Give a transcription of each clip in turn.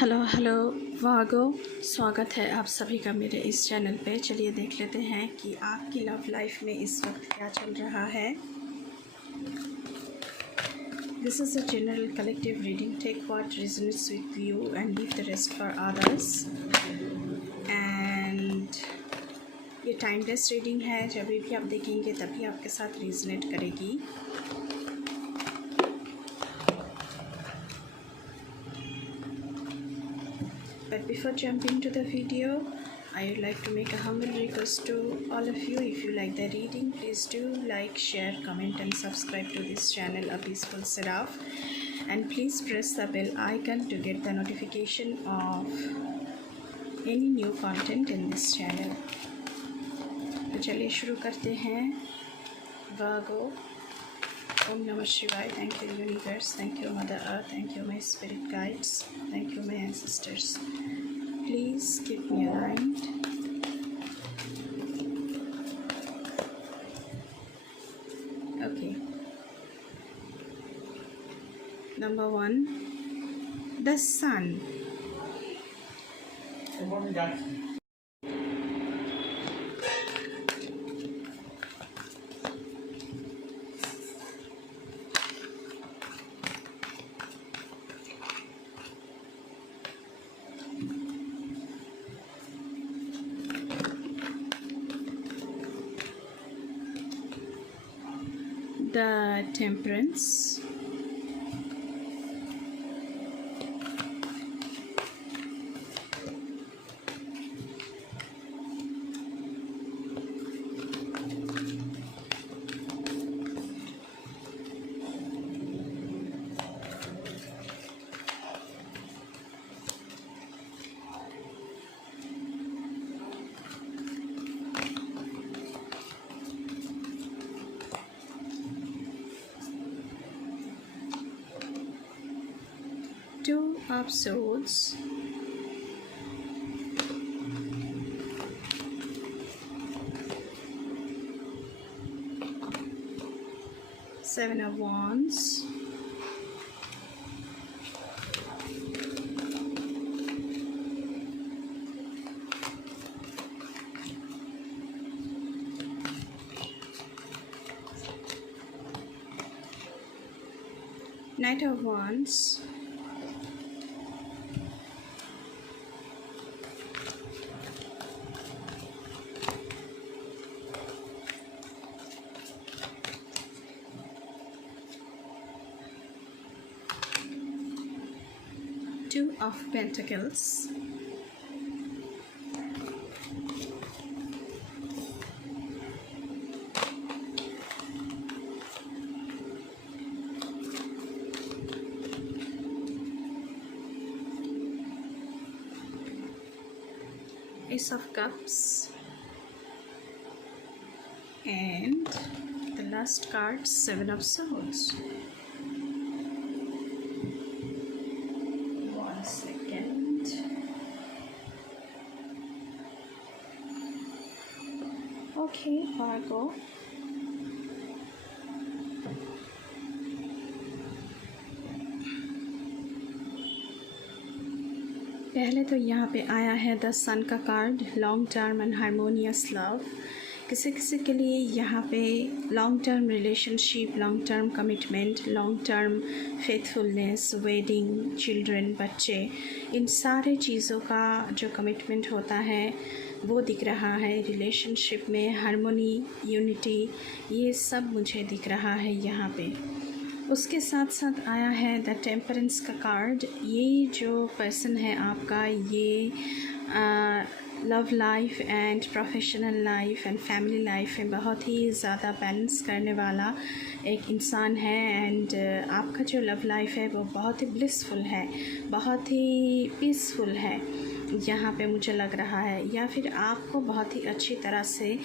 Hello hello वागो, स्वागत है आप सभी का मेरे इस चैनल पे। चलिए देख लेते हैं कि आपकी लव लाइफ में इस वक्त क्या चल रहा है। This is a general collective reading. Take what resonates with you and leave the rest for others. And ये टाइमलेस रीडिंग है, जब भी आप देखेंगे तभी आपके साथ रेजोनेट करेगी। But before jumping to the video, I would like to make a humble request to all of you. If you like the reading, please do like, share, comment and subscribe to this channel, A Peaceful Seraph. And please press the bell icon to get the notification of any new content in this channel. तो चलिए शुरू करते हैं। वागो, Om Namah Shivaya. Thank you universe, thank you Mother Earth, thank you my spirit guides, thank you my ancestors. Please keep me aligned. Okay. Number 1, the sun. The Temperance. Two of Swords. Seven of Wands. Knight of Wands. Two of Pentacles. Ace of Cups. And the last card, Seven of Swords. Okay, Virgo. पहले तो यहाँ पे आया है the सन का card, long term and harmonious love. किसी किसी के लिए यहाँ पे long term relationship, long term commitment, long term faithfulness, wedding, children, बच्चे, इन सारे चीज़ों का जो कमिटमेंट होता है वो दिख रहा है। रिलेशनशिप में हार्मोनी, यूनिटी, ये सब मुझे दिख रहा है यहाँ पे। उसके साथ साथ आया है द टेम्परेंस का कार्ड। ये जो पर्सन है आपका, ये love life and professional life and family life में बहुत ही ज़्यादा बैलेंस करने वाला एक इंसान है। एंड आपका जो लव लाइफ है वो बहुत ही ब्लिसफुल है, बहुत ही पीसफुल है यहाँ पे मुझे लग रहा है। या फिर आपको बहुत ही अच्छी तरह से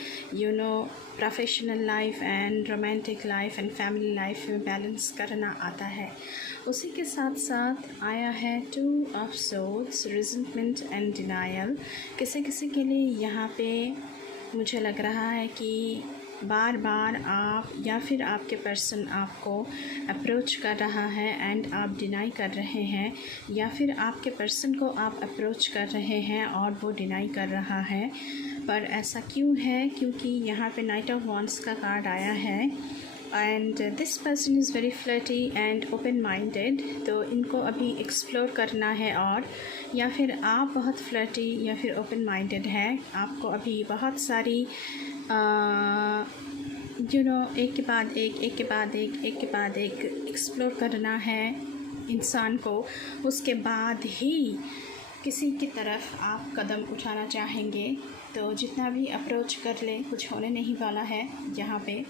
professional life and romantic life and family life में बैलेंस करना आता है। उसी के साथ साथ आया है two of swords, resentment and denial. किसी किसी के लिए यहाँ पे मुझे लग रहा है कि बार बार आप या फिर आपके पर्सन आपको अप्रोच कर रहा है एंड आप डिनाई कर रहे हैं, या फिर आपके पर्सन को आप अप्रोच कर रहे हैं और वो डिनाई कर रहा है। पर ऐसा क्यों है? क्योंकि यहाँ पे नाइट ऑफ वॉन्ड्स का कार्ड आया है and this person is very flirty and open minded. तो इनको अभी एक्सप्लोर करना है, और या फिर आप बहुत फ्लर्टी या फिर ओपन माइंडेड है। आपको अभी बहुत सारी एक के बाद एक के बाद एक एक्सप्लोर करना है इंसान को। उसके बाद ही किसी की तरफ आप कदम उठाना चाहेंगे। तो जितना भी अप्रोच कर ले कुछ होने नहीं वाला है। यहाँ पे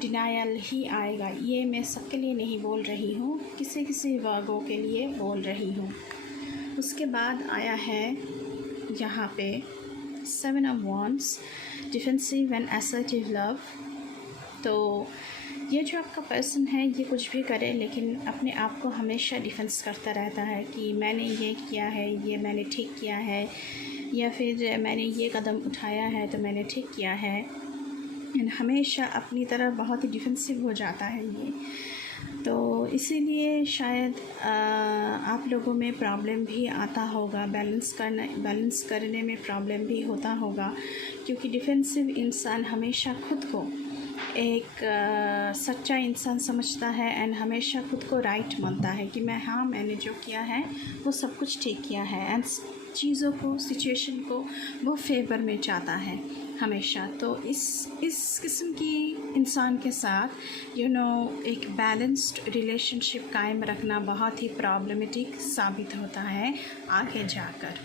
डिनायल ही आएगा। ये मैं सबके लिए नहीं बोल रही हूँ, किसी किसी वर्गों के लिए बोल रही हूँ। उसके बाद आया है यहाँ पे 7 of wands, defensive and assertive love. तो ये जो आपका पर्सन है ये कुछ भी करे लेकिन अपने आप को हमेशा डिफेंस करता रहता है कि मैंने ये किया है, ये मैंने ठीक किया है, या फिर मैंने ये कदम उठाया है तो मैंने ठीक किया है। एंड हमेशा अपनी तरफ बहुत ही डिफेंसिव हो जाता है ये। तो इसीलिए शायद आप लोगों में प्रॉब्लम भी आता होगा, बैलेंस करने में प्रॉब्लम भी होता होगा, क्योंकि डिफेंसिव इंसान हमेशा खुद को एक सच्चा इंसान समझता है एंड हमेशा खुद को राइट मानता है कि मैंने जो किया है वो सब कुछ ठीक किया है, एंड चीज़ों को, सिचुएशन को वो फेवर में चाहता है हमेशा। तो इस किस्म की इंसान के साथ एक बैलेंस्ड रिलेशनशिप कायम रखना बहुत ही प्रॉब्लमेटिक साबित होता है आगे जाकर।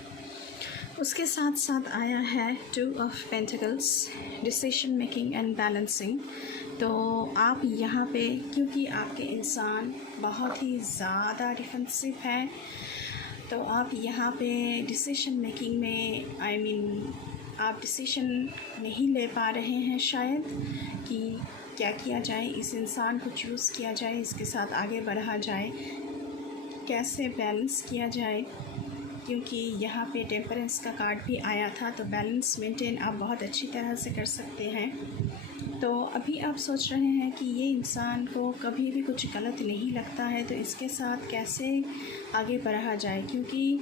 उसके साथ साथ आया है 2 of pentacles, decision making and balancing. तो आप यहाँ पे, क्योंकि आपके इंसान बहुत ही ज़्यादा डिफेंसिव है, तो आप यहाँ पे डिसीजन मेकिंग में आप डिसीजन नहीं ले पा रहे हैं शायद कि क्या किया जाए, इस इंसान को चूज़ किया जाए, इसके साथ आगे बढ़ा जाए, कैसे बैलेंस किया जाए। क्योंकि यहाँ पे टेम्परेंस का कार्ड भी आया था, तो बैलेंस मेंटेन आप बहुत अच्छी तरह से कर सकते हैं। तो अभी आप सोच रहे हैं कि ये इंसान को कभी भी कुछ गलत नहीं लगता है, तो इसके साथ कैसे आगे बढ़ा जाए, क्योंकि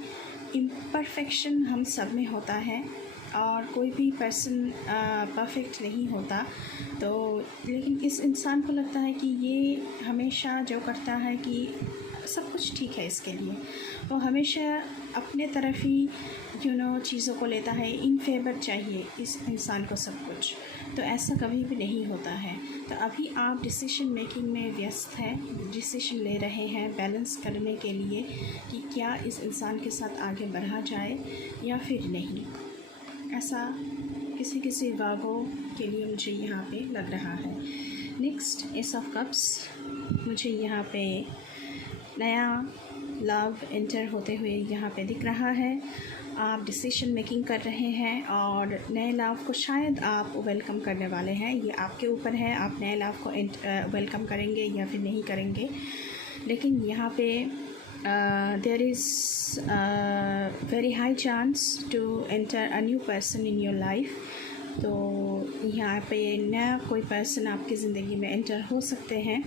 इम्परफेक्शन हम सब में होता है और कोई भी पर्सन परफेक्ट नहीं होता। तो लेकिन इस इंसान को लगता है कि ये हमेशा जो करता है कि सब कुछ ठीक है इसके लिए, वो हमेशा अपने तरफ ही चीज़ों को लेता है, इन फेवर चाहिए इस इंसान को सब कुछ। तो ऐसा कभी भी नहीं होता है। तो अभी आप डिसीजन मेकिंग में व्यस्त हैं, डिसीजन ले रहे हैं बैलेंस करने के लिए कि क्या इस इंसान के साथ आगे बढ़ा जाए या फिर नहीं। ऐसा किसी भागों के लिए मुझे यहाँ पे लग रहा है। नेक्स्ट एस ऑफ कप्स, मुझे यहाँ पे नया लव एंटर होते हुए यहाँ पे दिख रहा है। आप डिसीजन मेकिंग कर रहे हैं और नए लव को शायद आप वेलकम करने वाले हैं। ये आपके ऊपर है, आप नए लव को वेलकम करेंगे या फिर नहीं करेंगे। लेकिन यहाँ पे there is very high chance to enter a new person in your life. तो यहाँ पे नया कोई पर्सन आपकी ज़िंदगी में एंटर हो सकते हैं।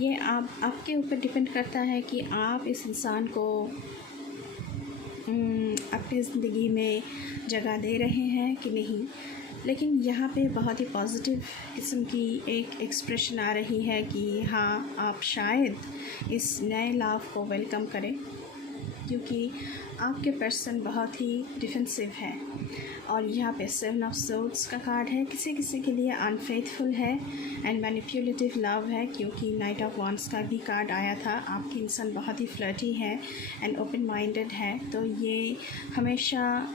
ये आपके ऊपर डिपेंड करता है कि आप इस इंसान को अपनी ज़िंदगी में जगह दे रहे हैं कि नहीं। लेकिन यहाँ पे बहुत ही पॉजिटिव किस्म की एक एक्सप्रेशन आ रही है कि हाँ, आप शायद इस नए लव को वेलकम करें, क्योंकि आपके पर्सन बहुत ही डिफेंसिव है। और यहाँ पे 7 ऑफ सोर्ड्स का कार्ड है। किसी के लिए अनफेथफुल है एंड मैनिपुलेटिव लव है, क्योंकि नाइट ऑफ वॉन्ड्स का भी कार्ड आया था। आपकी इंसान बहुत ही फ्लर्टी है एंड ओपन माइंडेड है। तो ये हमेशा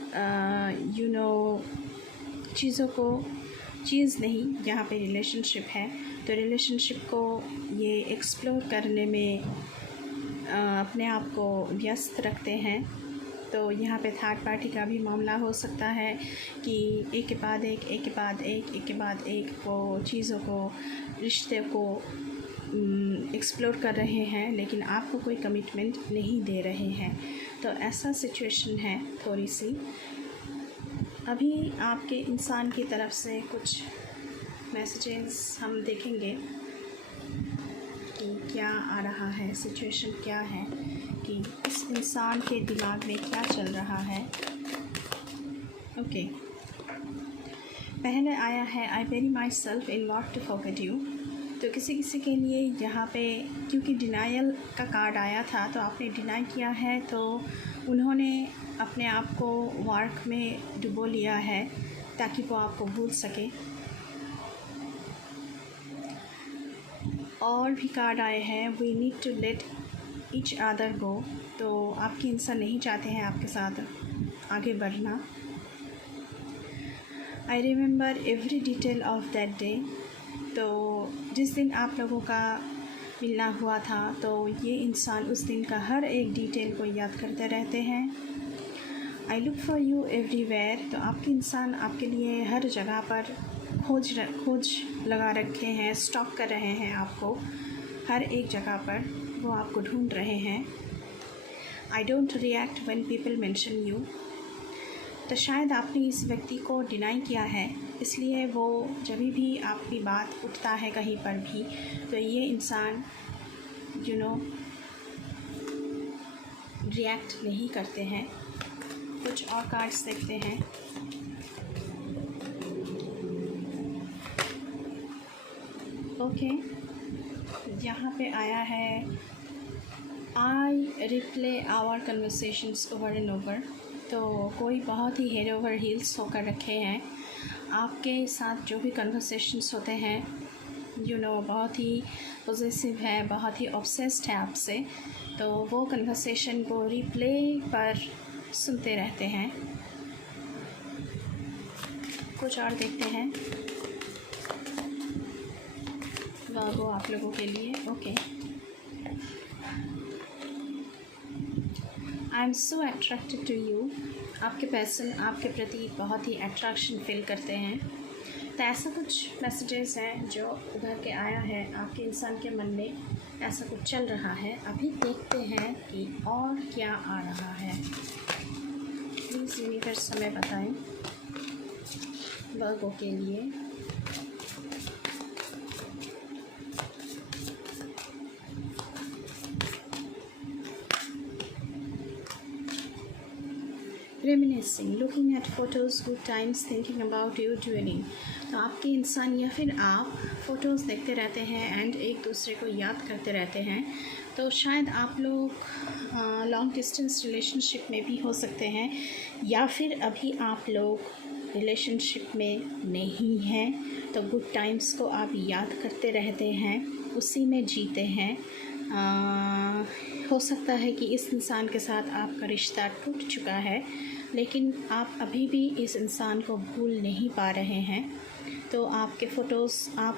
चीज़ नहीं, यहाँ पे रिलेशनशिप है तो रिलेशनशिप को ये एक्सप्लोर करने में अपने आप को व्यस्त रखते हैं। तो यहाँ पे थर्ड पार्टी का भी मामला हो सकता है कि एक के बाद एक वो चीज़ों को, रिश्ते को एक्सप्लोर कर रहे हैं, लेकिन आपको कोई कमिटमेंट नहीं दे रहे हैं। तो ऐसा सिचुएशन है थोड़ी सी। अभी आपके इंसान की तरफ से कुछ मैसेजेस हम देखेंगे कि क्या आ रहा है, सिचुएशन क्या है, कि इस इंसान के दिमाग में क्या चल रहा है। ओके, पहले आया है I bury myself in what to forget you. तो किसी किसी के लिए यहाँ पे क्योंकि डिनाइल का कार्ड आया था, तो आपने डिनाई किया है, तो उन्होंने अपने आप को वर्क में डुबो लिया है ताकि वो आपको भूल सके। और भी कार्ड आए हैं we need to let each other go. तो आपके इंसान नहीं चाहते हैं आपके साथ आगे बढ़ना। I remember every detail of that day. तो जिस दिन आप लोगों का मिलना हुआ था, तो ये इंसान उस दिन का हर एक डिटेल को याद करते रहते हैं। I look for you everywhere. तो आपके इंसान आपके लिए हर जगह पर खोज लगा रखे हैं, स्टॉक कर रहे हैं आपको हर एक जगह पर, वो आपको ढूंढ रहे हैं। I don't react when people mention you. तो शायद आपने इस व्यक्ति को डिनाई किया है, इसलिए वो जब भी आपकी बात उठता है कहीं पर भी, तो ये इंसान रिएक्ट नहीं करते हैं। कुछ और कार्ड्स देखते हैं। ओके, यहाँ पे आया है I replay our conversations over and over. तो कोई बहुत ही हेड ओवर हील्स होकर रखे हैं। आपके साथ जो भी कन्वर्सेशंस होते हैं बहुत ही पॉजिटिव है, बहुत ही ऑब्सेस्ड है आपसे, तो वो कन्वर्सेशन को रिप्ले पर सुनते रहते हैं। कुछ और देखते हैं वो आप लोगों के लिए। Okay, I am so attracted to you. आपके पर्सन आपके प्रति बहुत ही अट्रैक्शन फील करते हैं। तो ऐसा कुछ मैसेजेस हैं जो उधर के आया है, आपके इंसान के मन में ऐसा कुछ चल रहा है। अभी देखते हैं कि और क्या आ रहा है। प्लीज़ यूनिवर्स हमें बताएं वर्गों के लिए। Reminiscing, looking at photos, good times, thinking about you, dwelling। तो आपके इंसान या फिर आप फ़ोटोज़ देखते रहते हैं एंड एक दूसरे को याद करते रहते हैं। तो शायद आप लोग लॉन्ग डिस्टेंस रिलेशनशिप में भी हो सकते हैं, या फिर अभी आप लोग रिलेशनशिप में नहीं हैं, तो गुड टाइम्स को आप याद करते रहते हैं, उसी में जीते हैं। हो सकता है कि इस इंसान के साथ आपका रिश्ता टूट चुका है, लेकिन आप अभी भी इस इंसान को भूल नहीं पा रहे हैं। तो आप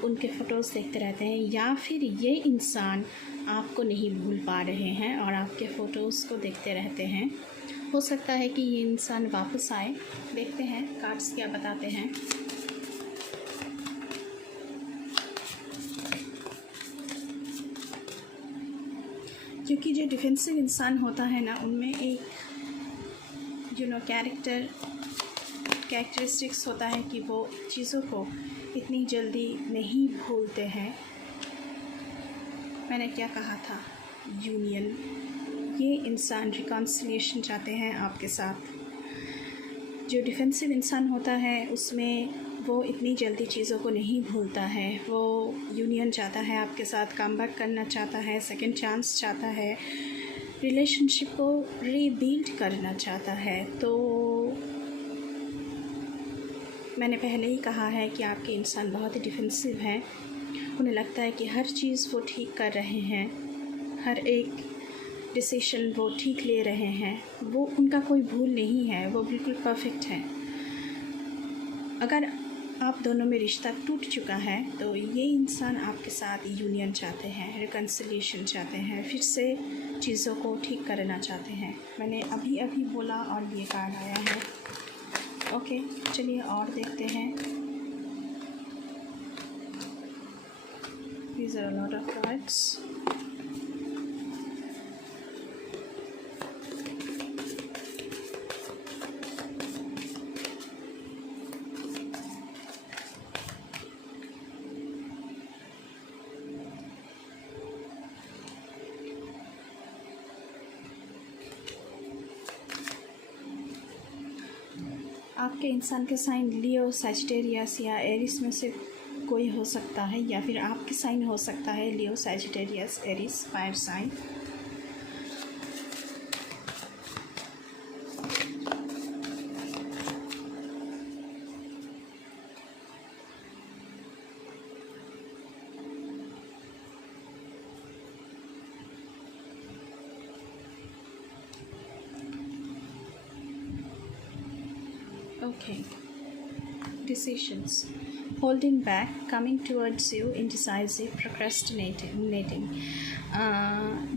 उनके फ़ोटोज़ देखते रहते हैं, या फिर ये इंसान आपको नहीं भूल पा रहे हैं और आपके फ़ोटोज़ को देखते रहते हैं। हो सकता है कि ये इंसान वापस आए। देखते हैं कार्ड्स क्या बताते हैं। क्योंकि जो डिफेंसिव इंसान होता है ना, उनमें एक कैरेक्टरिस्टिक्स होता है कि वो चीज़ों को इतनी जल्दी नहीं भूलते हैं। मैंने क्या कहा था, यूनियन। ये इंसान रिकॉन्सिलिएशन चाहते हैं आपके साथ। जो डिफेंसिव इंसान होता है उसमें वो इतनी जल्दी चीज़ों को नहीं भूलता है। वो यूनियन चाहता है आपके साथ, कम बैक करना चाहता है, सेकंड चांस चाहता है, रिलेशनशिप को रीबिल्ड करना चाहता है। तो मैंने पहले ही कहा है कि आपके इंसान बहुत ही डिफेंसिव हैं। उन्हें लगता है कि हर चीज़ वो ठीक कर रहे हैं, हर एक डिसीशन वो ठीक ले रहे हैं, वो उनका कोई भूल नहीं है, वो बिल्कुल परफेक्ट है। अगर आप दोनों में रिश्ता टूट चुका है, तो ये इंसान आपके साथ यूनियन चाहते हैं, रिकन्सिलिएशन चाहते हैं, फिर से चीज़ों को ठीक करना चाहते हैं। मैंने अभी बोला और ये कार्ड आया है। ओके, चलिए और देखते हैं। These are a lot of cards. आपके इंसान के साइन लियो, सैजिटेरियस या एरिस में से कोई हो सकता है, या फिर आपके साइन हो सकता है Leo, Sagittarius, Aries, fire sign. Okay. Decisions. Holding back, coming towards you, indecisive, procrastinating.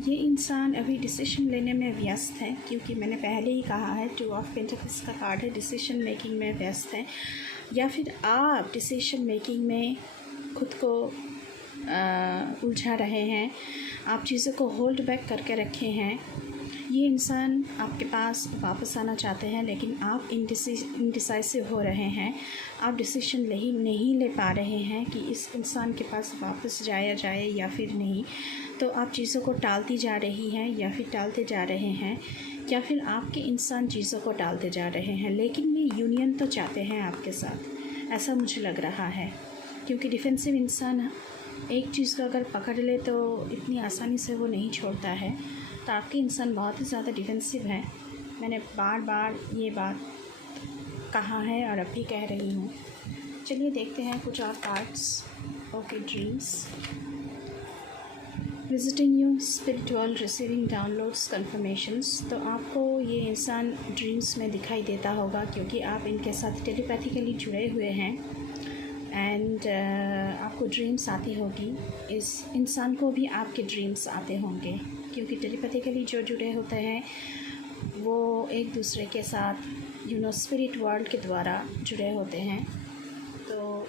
ये इंसान अभी डिसीजन लेने में व्यस्त है, क्योंकि मैंने पहले ही कहा है 2 ऑफ पेंटिकल्स का कार्ड है, डिसीजन मेकिंग में व्यस्त है, या फिर आप डिसीजन मेकिंग में खुद को उलझा रहे हैं, आप चीज़ों को होल्ड बैक करके रखे हैं। ये इंसान आपके पास वापस आना चाहते हैं, लेकिन आप इंडिसाइसिव हो रहे हैं, आप डिसीजन नहीं ले पा रहे हैं कि इस इंसान के पास वापस जाया जाए या फिर नहीं। तो आप चीज़ों को टालती जा रही हैं या फिर टालते जा रहे हैं, या फिर आपके इंसान चीज़ों को टालते जा रहे हैं, लेकिन ये यूनियन तो चाहते हैं आपके साथ, ऐसा मुझे लग रहा है। क्योंकि डिफेंसिव इंसान एक चीज़ को अगर पकड़ ले तो इतनी आसानी से वो नहीं छोड़ता है। तो आपके इंसान बहुत ही ज़्यादा डिफेंसिव है। मैंने बार बार ये बात कहा है और अब भी कह रही हूँ। चलिए देखते हैं कुछ और cards. Okay, dreams. Visiting you, spiritual, receiving downloads, conformations. तो आपको ये इंसान ड्रीम्स में दिखाई देता होगा, क्योंकि आप इनके साथ टेलीपैथिकली जुड़े हुए हैं एंड आपको ड्रीम्स आती होगी। इस इंसान को भी आपके ड्रीम्स आते होंगे, क्योंकि टेलीपैथिकली जो जुड़े होते हैं वो एक दूसरे के साथ स्पिरिट वर्ल्ड के द्वारा जुड़े होते हैं। तो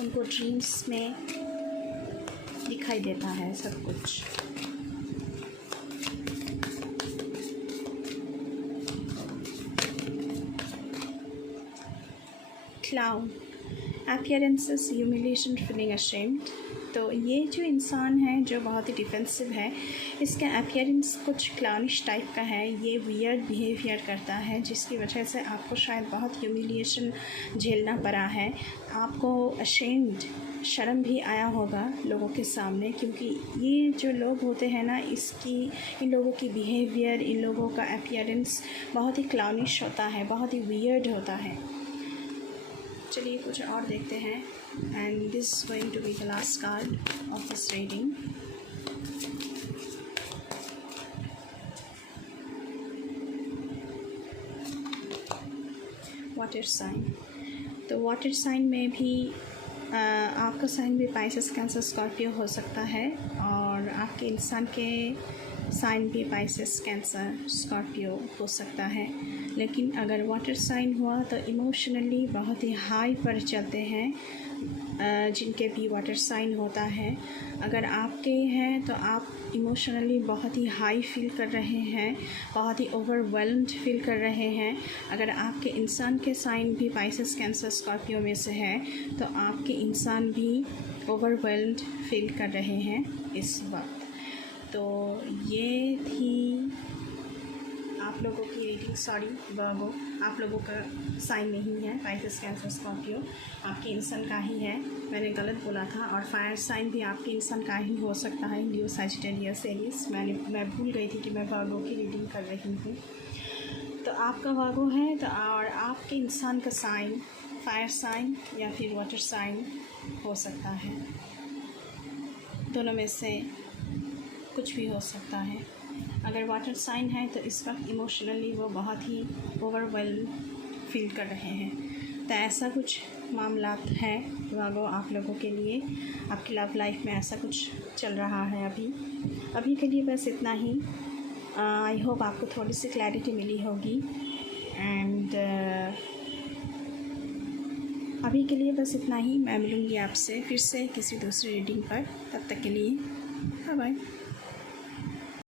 उनको ड्रीम्स में दिखाई देता है सब कुछ। Clown, appearances, humiliation, feeling ashamed। तो ये जो इंसान है जो बहुत ही डिफेंसिव है, इसका अपीयरेंस कुछ क्लाउनिश टाइप का है। ये वियर्ड बिहेवियर करता है, जिसकी वजह से आपको शायद बहुत ह्यूमिलिएशन झेलना पड़ा है। आपको अशेम्ड, शर्म भी आया होगा लोगों के सामने, क्योंकि ये जो लोग होते हैं ना, इन लोगों की बिहेवियर, इन लोगों का अपीयरेंस बहुत ही क्लाउनिश होता है, बहुत ही वियर्ड होता है। चलिए कुछ और देखते हैं। And this going to be the last card of this reading. Water sign. तो वाटर साइन में भी आपका साइन भी पाइसेस, कैंसर, स्कॉर्पियो हो सकता है, और आपके इंसान के साइन भी पाइसेस, कैंसर, स्कॉर्पियो हो सकता है। लेकिन अगर वाटर साइन हुआ तो इमोशनली बहुत ही हाई पर चलते हैं, जिनके भी वाटर साइन होता है। अगर आपके हैं तो आप इमोशनली बहुत ही हाई फील कर रहे हैं, बहुत ही ओवरवेल्म्ड फील कर रहे हैं। अगर आपके इंसान के साइन भी पाइसेस, कैंसर, स्कॉर्पियो में से है तो आपके इंसान भी ओवरवेल्म्ड फील कर रहे हैं इस वक्त। तो ये थी आप लोगों की रीडिंग। सॉरी वर्गो, आप लोगों का साइन नहीं है पाइसेस, कैंसर, स्कॉर्पियो, आपके इंसान का ही है। मैंने गलत बोला था। और फायर साइन भी आपके इंसान का ही हो सकता है, लियो, सैजिटेरियस, एरिस। मैं भूल गई थी कि मैं वर्गो की रीडिंग कर रही हूँ। तो आपका वर्गो है तो, और आपके इंसान का साइन फायर साइन या फिर वाटर साइन हो सकता है। दोनों में से कुछ भी हो सकता है। अगर वाटर साइन है तो इस वक्त इमोशनली वो बहुत ही ओवरवेल्म फील कर रहे हैं। तो ऐसा कुछ मामला है वागो आप लोगों के लिए। आपकी लव लाइफ में ऐसा कुछ चल रहा है अभी के लिए। बस इतना ही। आई होप आपको थोड़ी सी क्लैरिटी मिली होगी। एंड अभी के लिए बस इतना ही। मैं मिलूँगी आपसे फिर से किसी दूसरी रीडिंग पर। तब तक के लिए बाय बाय।